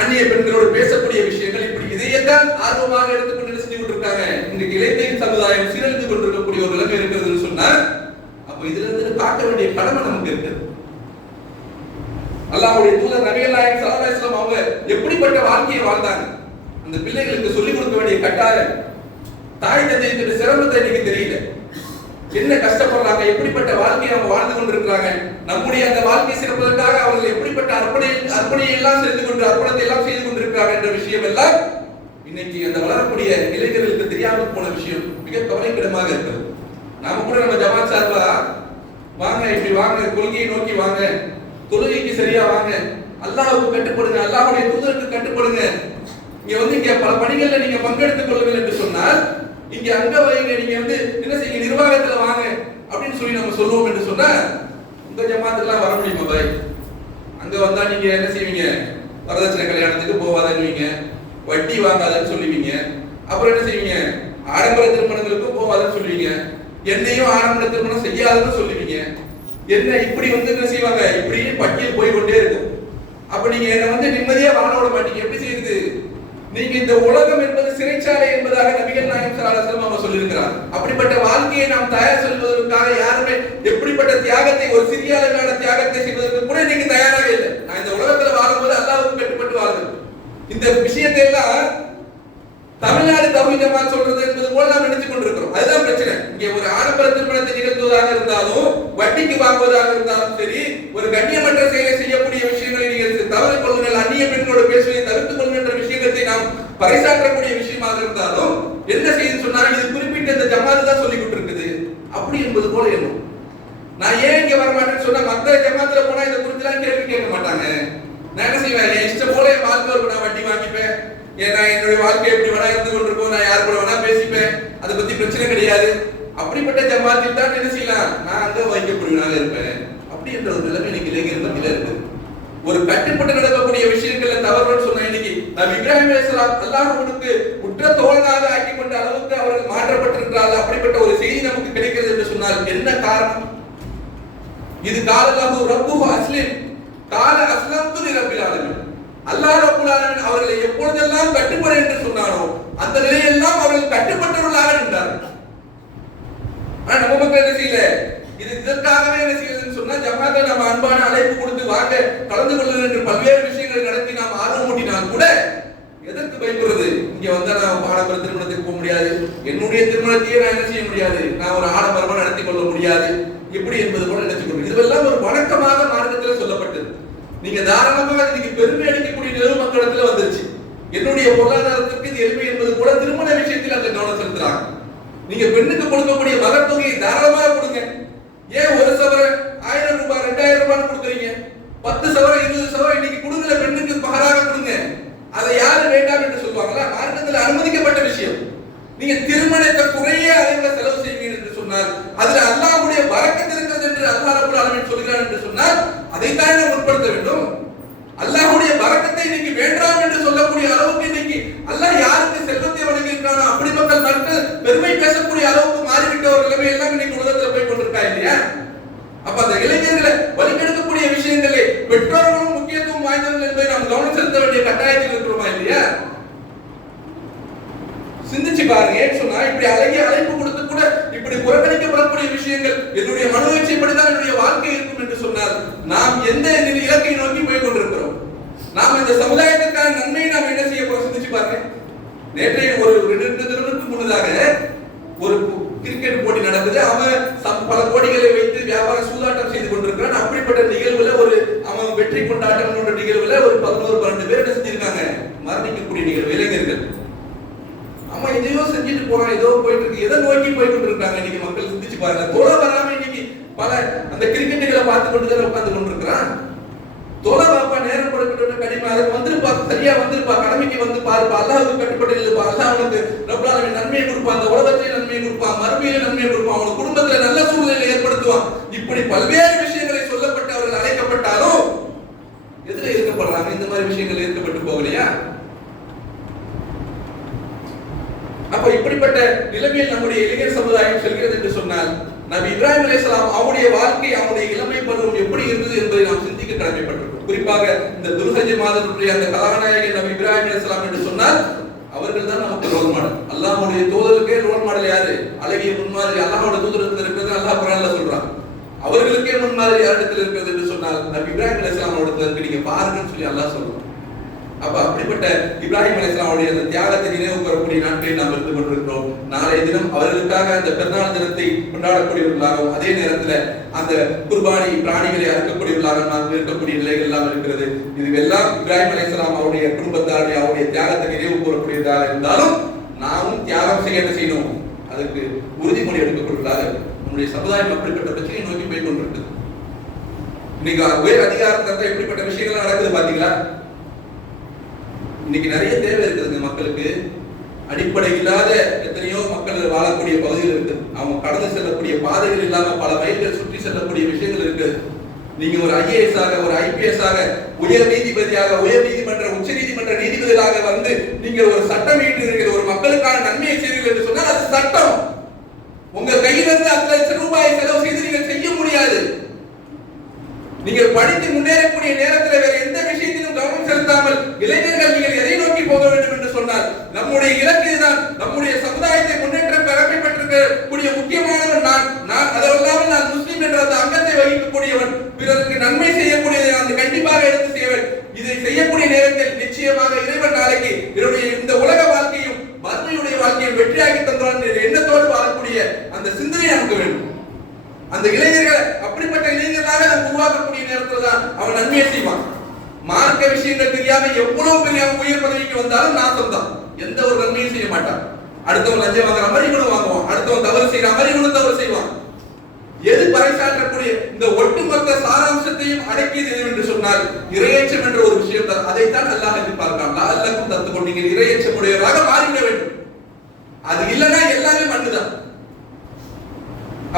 அந்நிய பெண்களோடு பேசக்கூடிய விஷயங்கள், இப்படி இதையெல்லாம் ஆர்வமாக எடுத்துக்கொண்டு செஞ்சு கொண்டிருக்காங்க. இன்றைக்கு இளைஞர் சமுதாயம் சீரழிந்து கொண்டிருக்கக்கூடிய ஒரு நிலைமை இருக்கிறதுன்னு சொன்னா, அப்ப இதுல இருந்து காக்க வேண்டிய கடமை நமக்கு இருக்கு. அல்லாஹ்வுடைய தூதர் நபிகள் நாயகம் ஸல்லல்லாஹு அலைஹி வஸல்லம் அவங்க எப்படிப்பட்ட வாழ்க்கையை வாழ்ந்தாங்க, அந்த பிள்ளைகளுக்கு சொல்லிக் கொடுக்க வேண்டிய கட்டாயம். தாய் தந்தையின் சிரமத்தை இன்னைக்கு தெரியல, என்ன கஷ்டப்படுறாங்க, எப்படிப்பட்ட வாழ்க்கையை அவங்க வாழ்ந்து கொண்டிருக்கிறாங்க. நம்முடைய அந்த வாழ்க்கை சிறப்பதற்காக அவர்கள் எப்படிப்பட்ட அர்ப்பணத்தை எல்லாம் செய்து கொண்டிருக்கிறாங்க என்ற விஷயம் எல்லாம் இன்னைக்கு அந்த வளரக்கூடிய இளைஞர்களுக்கு தெரியாமல் போன விஷயம் மிக கவலைக்கிடமாக இருக்கிறது. நாம கூட நம்ம ஜமாத் சார்பா வாங்க, இப்படி வாங்க, கொள்கையை நோக்கி வாங்க, தொழுகைக்கு சரியா வாங்க, அல்லாஹ்வுக்கு கட்டுப்படுங்க, அல்லாஹ்வுடைய தூதருக்கு கட்டுப்படுங்க, இங்க பல பணிகள்ல நீங்க பங்கெடுத்துக் கொள்ளுங்கள் என்று சொன்னால் இங்க அங்க வைங்க, நீங்க என்ன செய்ய நிர்வாகத்துல வாங்க அப்படின்னு சொல்லி நம்ம சொல்லுவோம் என்று சொன்னா, உங்க ஜமாத்துலாம் வர முடியுமா பாய்? அங்க வந்தா நீங்க என்ன செய்வீங்க? வரதட்சணை கல்யாணத்துக்கு போவாதீங்க, வட்டி வாங்காதன்னு சொல்லுவீங்க, அப்புறம் என்ன செய்வீங்க? ஆடம்பர திருமணங்களுக்கும் போவாதன்னு சொல்லுவீங்க, என்னையும் ஆடம்பர திருமணம் செய்யாதுன்னு சொல்லுவீங்க. என்ன இப்படி என்ன செய்வாங்க? இப்படி பட்டியல் போய் கொண்டே இருக்கும். அப்ப நீங்க என்ன நிம்மதியா வாழ விட மாட்டீங்க. எப்படி செய்யுது? நீங்க இந்த உலகம் என்பது சிறைச்சாலை என்பதாக நபிகள் நாயகம் ஸல்லல்லாஹு அலைஹி வஸல்லம் சொல்லியிருக்கிறார். அப்படிப்பட்ட வாழ்க்கையை நாம் தயார் செய்வதற்காக யாருமே எப்படிப்பட்ட தியாகத்தை, ஒரு சிறிய அளவிலான தியாகத்தை செய்வதற்கு கூட நீங்க தயாராக இல்லை. நான் இந்த உலகத்துல வாழும்போது அல்லாஹ்வுக்கு கட்டுப்பட்டு வாழ்றேன். இந்த விஷயத்தை எல்லாம் தமிழ்நாடு தௌஹீத் ஜமாத் சொல்றது என்பது போல நாம் நினைச்சு கொண்டிருக்கிறோம். அதுதான் பிரச்சனை. இங்க ஒரு ஆடம்பர திருமணத்தை நிகழ்த்துவதாக இருந்தாலும், வட்டிக்கு வாங்குவதாக இருந்தாலும் சரி, ஒரு கண்ணியமற்ற செயலை செய்யக்கூடிய விஷயங்களை நீங்கள் தவறு கொள்ளுங்கள், அந்நிய பெண்களோடு பேசுவதை தவிர்த்துக் கொள்ளுங்கள் என்ற விஷயத்தை நாம் பறைசாற்றக்கூடிய விஷயமாக இருந்தாலும் என்ன செய்யுது சொன்னா, இது குறிப்பிட்ட இந்த ஜமாத் தான் சொல்லி கொண்டிருக்குது அப்படி என்பது போல எண்ணும். நான் ஏன் இங்க வர மாட்டேன்னு சொன்னா, மற்ற ஜமாத்துல போனா இதை குறித்துலாம் கேள்வி கேட்க மாட்டாங்க. நான் என்ன செய்வேன்? என் இஷ்டம் போல என் வாழ்க்கை நான் வட்டி வாங்கிப்பேன், ஏன்னா என்னுடைய வாழ்க்கை எப்படி வேணா இருந்து கொண்டிருக்கோம், நான் யார் கூட வேணா பேசிப்பேன், அதை பத்தி பிரச்சனை கிடையாது. அப்படிப்பட்ட ஜமாத்தில் தான் என்ன செய்யலாம், நான் அங்க வைக்கப்படுவனாக இருப்பேன் அப்படி என்ற ஒரு நிலைமை இன்னைக்கு இளைஞர் மத்தியில இருக்கு. ஒரு கட்டுப்பட்டு நடக்கக்கூடிய விஷயங்கள்ல தவறுன்னு சொன்னா, இன்னைக்கு நபி இப்ராஹிம் அலைஹிஸ்ஸலாம் அல்லாஹ்வுக்கு உற்ற தோழனாக ஆக்கி கொண்ட அளவுக்கு அவர்கள் மாற்றப்பட்டிருக்கிறார்கள். அப்படிப்பட்ட ஒரு செய்தி நமக்கு கிடைக்கிறது என்று சொன்னால் என்ன காரணம்? இது காலல்லாஹு ரப்புஹு அஸ்லிம் கால அஸ்லம்து லிரப்பில் ஆலமீன். அல்லாஹ் ரப்புல் ஆலமீன் அவர்களை எப்பொழுதெல்லாம் கட்டுப்படு என்று சொன்னாரோ அந்த நிலையெல்லாம் அவர்கள் கட்டுப்பட்டவர்களாக நின்றார்கள். ஆனா நம்ம மக்கள் என்ன செய்யல, இது இதற்காகவே என்ன செய்யறதுன்னு சொன்னா, ஜமாத்தை நம்ம அன்பான அழைப்பு கொடுத்து வாங்க கலந்து கொள்ளுங்கள் என்று பல்வேறு விஷயங்களை நடத்தி நாம் ஆர்வம் ஊட்டினால் கூட எதற்கு பயப்படுறது? இங்க வந்தா நான் ஆடம்பர திருமணத்துக்கு போக முடியாது, என்னுடைய திருமணத்தையே நான் என்ன செய்ய முடியாது, நான் ஒரு ஆடம்பரமா நடத்தி கொள்ள முடியாது, இப்படி என்பது போல நினைச்சுக்கணும். இதுவெல்லாம் ஒரு வணக்கமாக மார்க்கத்தில் சொல்லப்பட்டது. நீங்க தாராளமாக இன்னைக்கு பெருமை அளிக்கக்கூடிய நிலவு மக்களிடத்துல வந்துருச்சு. என்னுடைய பொருளாதாரத்திற்கு இது எளிமை என்பது போல திருமண விஷயத்தில் அந்த கவனம் செலுத்துறாங்க. நீங்க பெண்ணுக்கு கொடுக்கக்கூடிய மகர் தொகையை தாராளமாக கொடுங்க. ஏன் ஒரு சவரன் 1000 ரூபாய் 2000 ரூபாய் கொடுக்குறீங்க? 10 சவரன் 20 சவரன் இன்னைக்கு கொடுக்கல, பெண்ணுக்கு மகராக கொடுங்க. அதை யாரு வேண்டாம் என்று சொல்லுவாங்களா? மார்க்கத்தில் அனுமதிக்கப்பட்ட விஷயம். நீங்க திருமணத்தை குறைய அளவுல செலவு செய்வீங்க என்று சொன்னால் அதுல அல்லாஹ்வுடைய பரக்கத் இருக்கிறது என்று அல்லாஹ் ரப்பல் ஆலமீன் சொல்கிறார் என்று சொன்னால் அதைத்தான் நாம் உட்படுத்த வேண்டும். அல்லாஹ்வுடைய பரக்கத்தை இன்னைக்கு வேண்டாம் என்று சொல்லக்கூடிய அளவுக்கு வேண்டிய கட்டாயத்தில் இருக்கிறோமா இல்லையா? சிந்திச்சு பாருங்க. ஏன் சொன்னா இப்படி அழகிய அழைப்பு கொடுத்து கூட இப்படி புறக்கணிக்கப்படக்கூடிய விஷயங்கள் என்னுடைய மனோச்சைப்படிதான் என்னுடைய வாழ்க்கை இருக்கும் என்று சொன்னால் நாம் எந்த இலக்கை நோக்கி போய் கொண்டிருக்கிறோம்? நாம் இந்த சமுதாயத்திற்கான நன்மையை நாம் என்ன செய்ய போறோம்? சிந்திச்சு பாருங்க. நேற்றைய ஒரு 2 தினங்களுக்கு முன்னதாக ஒரு கிரிக்கெட் போட்டி நடக்குது. அவன் பல கோடிகளை வைத்து வியாபார சூதாட்டம் செய்து கொண்டிருக்கிறான். அப்படிப்பட்ட நிகழ்வுல அவன் வெற்றி கொண்டாட்டம் என்ற நிகழ்வுல ஒரு 11-12 பேர் என்ன செஞ்சிருக்காங்க? மரணிக்கக்கூடிய நிகழ்வு. இளைஞர்கள் அவன் எதையோ செஞ்சுட்டு போறான், ஏதோ போயிட்டு இருக்கு. எதை நோக்கி போய் கொண்டிருக்காங்க இன்னைக்கு மக்கள்? சிந்திச்சு பாருங்க. தோலை வராம இன்னைக்கு பல அந்த கிரிக்கெட்டுகளை பார்த்து கொண்டு தான் உட்கார்ந்து கொண்டிருக்கிறான். தோலை பாப்பா நேரம் கொடுக்கிற கடிமை, அதுக்கு வந்துருப்பா, சரியா வந்துருப்பா, கடமைக்கு வந்து பாருப்பா, அல்லாஹ்வுக்கு கட்டுப்பட்டு இருப்பா, அல்லாஹ் அவனுக்கு ரப்பல் ஆலமீன் நன்மையை கொடுப்பான், அந்த உலகத்திலே நன்மையை கொடுப்பான், மறுமையிலே நன்மையை கொடுப்பான், அவன் குடும்பத்துல நல்ல சூழ்நிலையை ஏற்படுத்துவான். இப்படி பல்வேறு விஷயங்களை சொல்லப்பட்டு அவர்கள் அழைக்கப்பட்டாலும் எதுல இருக்கப்படுறாங்க? இந்த மாதிரி விஷயங்கள் இருக்கப்பட்டு போகலையா? அப்ப இப்படிப்பட்ட நிலைமையில் நம்முடைய இளைஞர் சமுதாயம் செல்கிறது என்று சொன்னால் நபி இப்ராஹிம் அலைஹிஸ்ஸலாம் அவருடைய வாழ்க்கை, அவருடைய இளமை பருவம் எப்படி இருந்தது என்பதை நாம் சிந்திக்க கடமைப்பட்டிருக்கிறோம். குறிப்பாக இந்த துல்ஹஜ் மாதத்துடைய அந்த கதாநாயகன் நபி இப்ராஹிம் அலைஹிஸ்ஸலாம் என்று சொன்னால் அவர்கள் தான் நமக்கு ரோல் மாடல். அல்லாஹ்வுடைய தூதருக்கே ரோல் மாடல் யாரு? அழகிய முன்மாதிரி அல்லாஹ்வுடைய தூதரத்தில் இருக்கிறது அல்லாஹ் குர்ஆன்ல சொல்றான். அவர்களுக்கே முன்மாதிரி யாரிடத்தில் இருக்கிறது என்று சொன்னால் நபி இப்ராஹிம் அலைஹிஸ்ஸலாம் இடத்துல நீங்க பாருங்கன்னு சொல்லி அல்லாஹ் சொல்றான். அப்ப அப்படிப்பட்ட இப்ராஹிம் அலைஹிஸ்ஸலாமுடைய அந்த தியாகத்தை நினைவு கூறக்கூடிய நாட்களில் நாம் இருந்து கொண்டிருக்கிறோம். நாளைய தினம் அவர்களுக்காக அந்த பெருநாள் தினத்தை கொண்டாடக்கூடியவர்களாகவும் அதே நேரத்தில் அந்த குர்பானி பிராணிகளை அறுக்கக்கூடியவர்களாக நாம் இருக்கக்கூடிய நிலைகள் எல்லாம் இருக்கிறது. இதுவெல்லாம் இப்ராஹிம் அலைஹிஸ்ஸலாம் அவருடைய குடும்பத்தாருடைய அவருடைய தியாகத்தை நினைவு கூறக்கூடியதாக இருந்தாலும் நாமும் தியாகம் செய்ய என்ன செய்யணும்? அதற்கு உறுதிமொழி எடுக்கக்கூடியதாக நம்முடைய சமுதாயம் அப்படிப்பட்ட பிரச்சனையை நோக்கி போய் கொண்டிருக்கிறது. இன்னைக்கு உயர் அதிகாரத்தை எப்படிப்பட்ட விஷயங்கள் நடக்குது பாத்தீங்களா? இன்னைக்கு நிறைய தேவை இருக்குதுங்க மக்களுக்கு. அடிப்படை இல்லாத எத்தனையோ மக்கள் வாழக்கூடிய பகுதிகள் இருக்கு. அவங்க கடந்து செல்லக்கூடிய பாதைகள் இல்லாம பல மைல்கள் சுற்றி செல்லக்கூடிய விஷயங்கள் இருக்கு. நீங்க ஒரு IAS ஆக, ஒரு IPS ஆக, உயர் நீதிபதியாக, உயர் நீதிமன்ற உச்ச நீதிமன்ற நீதிபதியாக வந்து நீங்க ஒரு சட்டம் ஈட்டுகிறீர்கள், ஒரு மக்களுக்கான நன்மையை செய்வீர்கள் என்று சொன்னால் அது சட்டம். உங்க கையிலிருந்து 10 லட்சம் ரூபாய் செலவு செய்து நீங்கள் செய்ய முடியாது. நீங்கள் படித்து முன்னேறக்கூடிய நேரத்தில் வேற எந்த விஷயத்திலும் கவனம் செலுத்தாமல் இளைஞர்கள் நீங்கள் எதை நோக்கி போக வேண்டும் என்று சொன்னால் நம்முடைய இலக்கு தான். நம்முடைய சமுதாயத்தை முன்னேற்ற பெறப்பட்டிருக்கக்கூடிய முக்கியமானவன் நான் அதெல்லாம் நான் முஸ்லீம் என்ற அந்த அங்கத்தை வகிக்கக்கூடியவன், பிறருக்கு நன்மை செய்யக்கூடியதை நான் கண்டிப்பாக எடுத்து செய்வேன். இதை செய்யக்கூடிய நேரத்தில் நிச்சயமாக இறைவன் நாளைக்கு என்னுடைய இந்த உலக வாழ்க்கையும் மறுமையுடைய வாழ்க்கையும் வெற்றியாக்கி தந்தான் எண்ணத்தோடு வாழக்கூடிய அந்த சிந்தனை நமக்கு வேண்டும். அந்த இளைஞர்களை அப்படிப்பட்ட இளைஞர்களாக நாம் உருவாக்கக்கூடிய நேரத்தில் தான் அவன் நன்மையை செய்வான். மார்க்க விஷயங்கள் தெரியாம எவ்வளவு பெரிய உயர் பதவிக்கு வந்தாலும் நாசம் தான். எந்த ஒரு நன்மையும் செய்ய மாட்டான். அடுத்தவன் லஞ்சம் வாங்குற மாதிரி இவனும் வாங்குவான், அடுத்தவன் தவறு செய்யற மாதிரி இவனும் தவறு செய்வான். எது பறைசாற்றக்கூடிய இந்த ஒட்டுமொத்த சாராம்சத்தையும் அடக்கியது என்று சொன்னால் இறையச்சம் என்ற ஒரு விஷயம் தான். அதைத்தான் அல்லாஹ் எதிர்பார்க்கிறான். அல்லாஹ்வுக்கும் தத்துக்கொண்டு நீங்கள் இறையச்சமுடையவராக மாறிவிட வேண்டும். அது இல்லைன்னா எல்லாமே மண்ணுதான்.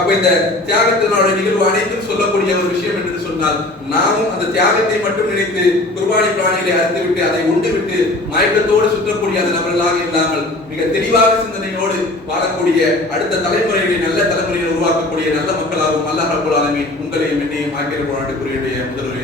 அப்ப இந்த தியாகத்தினுடைய நிகழ்வு அனைத்தும் சொல்லக்கூடிய ஒரு விஷயம் என்று சொன்னால் நாமும் அந்த தியாகத்தை மட்டும் நினைத்து குர்பானி பிராணிகளை அறுத்துவிட்டு அதை உண்டு விட்டு மயக்கத்தோடு சுற்றக்கூடிய அந்த நபர்களாக இல்லாமல் மிக தெளிவாக சிந்தனையோடு வாழக்கூடிய அடுத்த தலைமுறைகளை நல்ல தலைமுறையை உருவாக்கக்கூடிய நல்ல மக்களாகவும் அல்லாஹ் ரப்பல் ஆலமீன் உங்களையும் என்னையும் ஆக்கிர போராட்டக்கூடிய முதல்வரை